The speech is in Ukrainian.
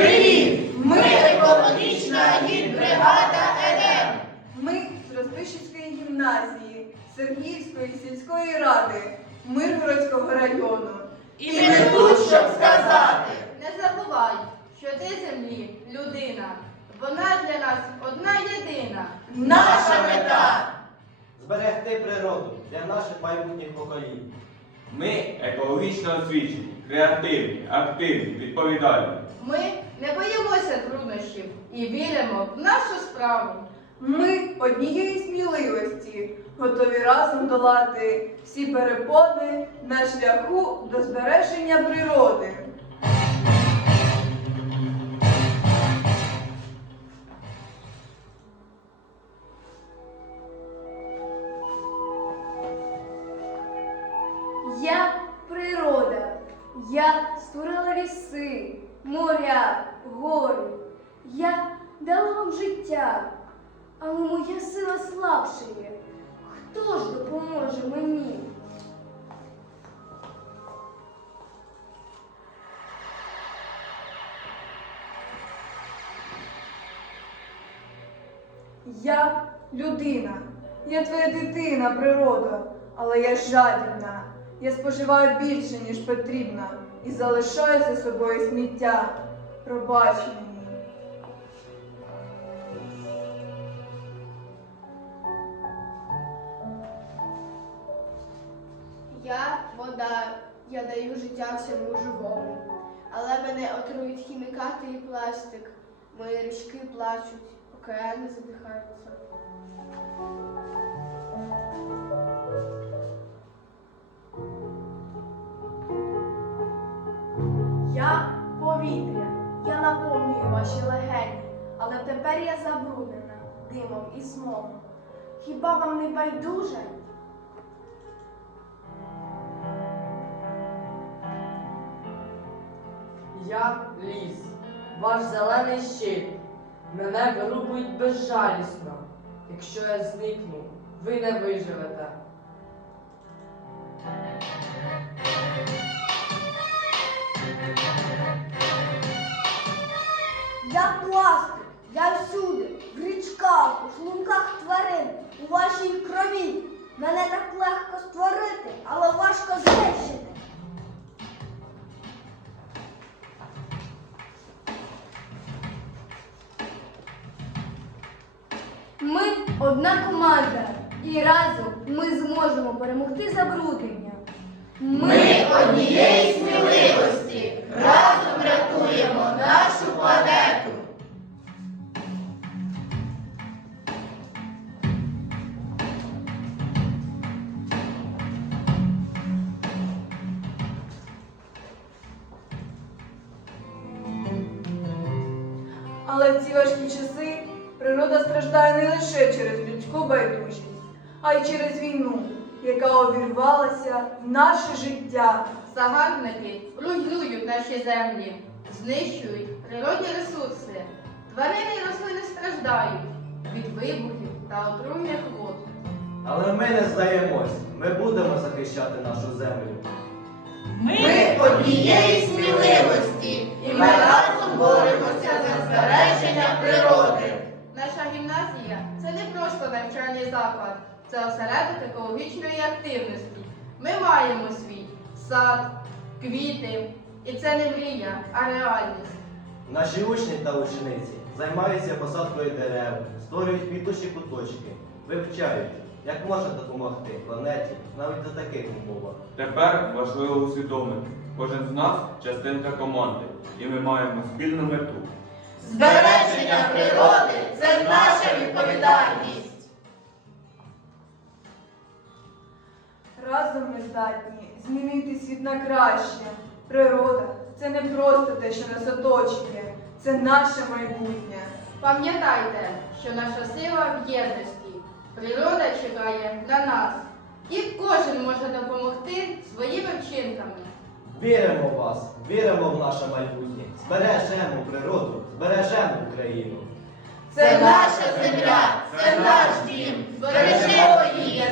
Львів! Ми екологічна гідбригада ЕДЕМ! Ми з Ростишівської гімназії, Сергіївської сільської ради, Миргородського району. І ми тут, щоб сказати, Не забувай, що ти землі людина. Вона для нас одна єдина. наша мета! Зберегти природу для наших майбутніх поколінь. Ми екологічно освічені, креативні, активні, відповідальні. Ми не боїмося труднощів і віримо в нашу справу. Ми однієї сміливості, готові разом долати всі перепони на шляху до збереження природи. Я природа, я створила ліси, моря, гори. Я дала вам життя, але моя сила слабшає. Хто ж допоможе мені? Я людина, я твоя дитина, природа, але я жадібна. Я споживаю більше, ніж потрібно, і залишаю за собою сміття. Пробач мені. Я вода, я даю життя всьому живому. Але мене отрують хімікати і пластик. Мої річки плачуть, океани задихаються. Але тепер я забруднена димом і смогом. Хіба вам не байдуже? Я ліс, ваш зелений щит. Мене вирубують безжалісно. Якщо я зникну, ви не виживете. Вашій крові. Мене так легко створити, але важко знищити. Ми одна команда, і разом ми зможемо перемогти забруднення. Ми однієї сміливості разом рятуємо нашу планету. Але в ці важкі часи природа страждає не лише через людську байдужість, а й через війну, яка увірвалася в наше життя. Загарбники руйнують наші землі, знищують природні ресурси. Тварини і рослини страждають від вибухів та отруйних вод. Але ми не здаємось. Ми будемо захищати нашу землю. Ми однієї сміливості, і ми разом боремося за збереження природи. Наша гімназія це не просто навчальний заклад, це осередок екологічної активності. Ми маємо свій сад, квіти. І це не мрія, а реальність. Наші учні та учениці займаються посадкою дерев, створюють квітучі куточки, вивчають, як можна допомогти планеті навіть за таких умовах. Тепер важливо усвідомити, кожен з нас частинка команди, і ми маємо спільну мету. Збереження природи це наша відповідальність. Разом ми здатні змінити світ на краще. Природа це не просто те, що нас оточує, це наше майбутнє. Пам'ятайте, що наша сила в єдності. Природа чекає на нас. І кожен може допомогти своїми вчинками. Віримо в вас, віримо в наше майбутнє, збережемо природу, збережемо Україну. Це наша земля, це наш дім. Збережемо її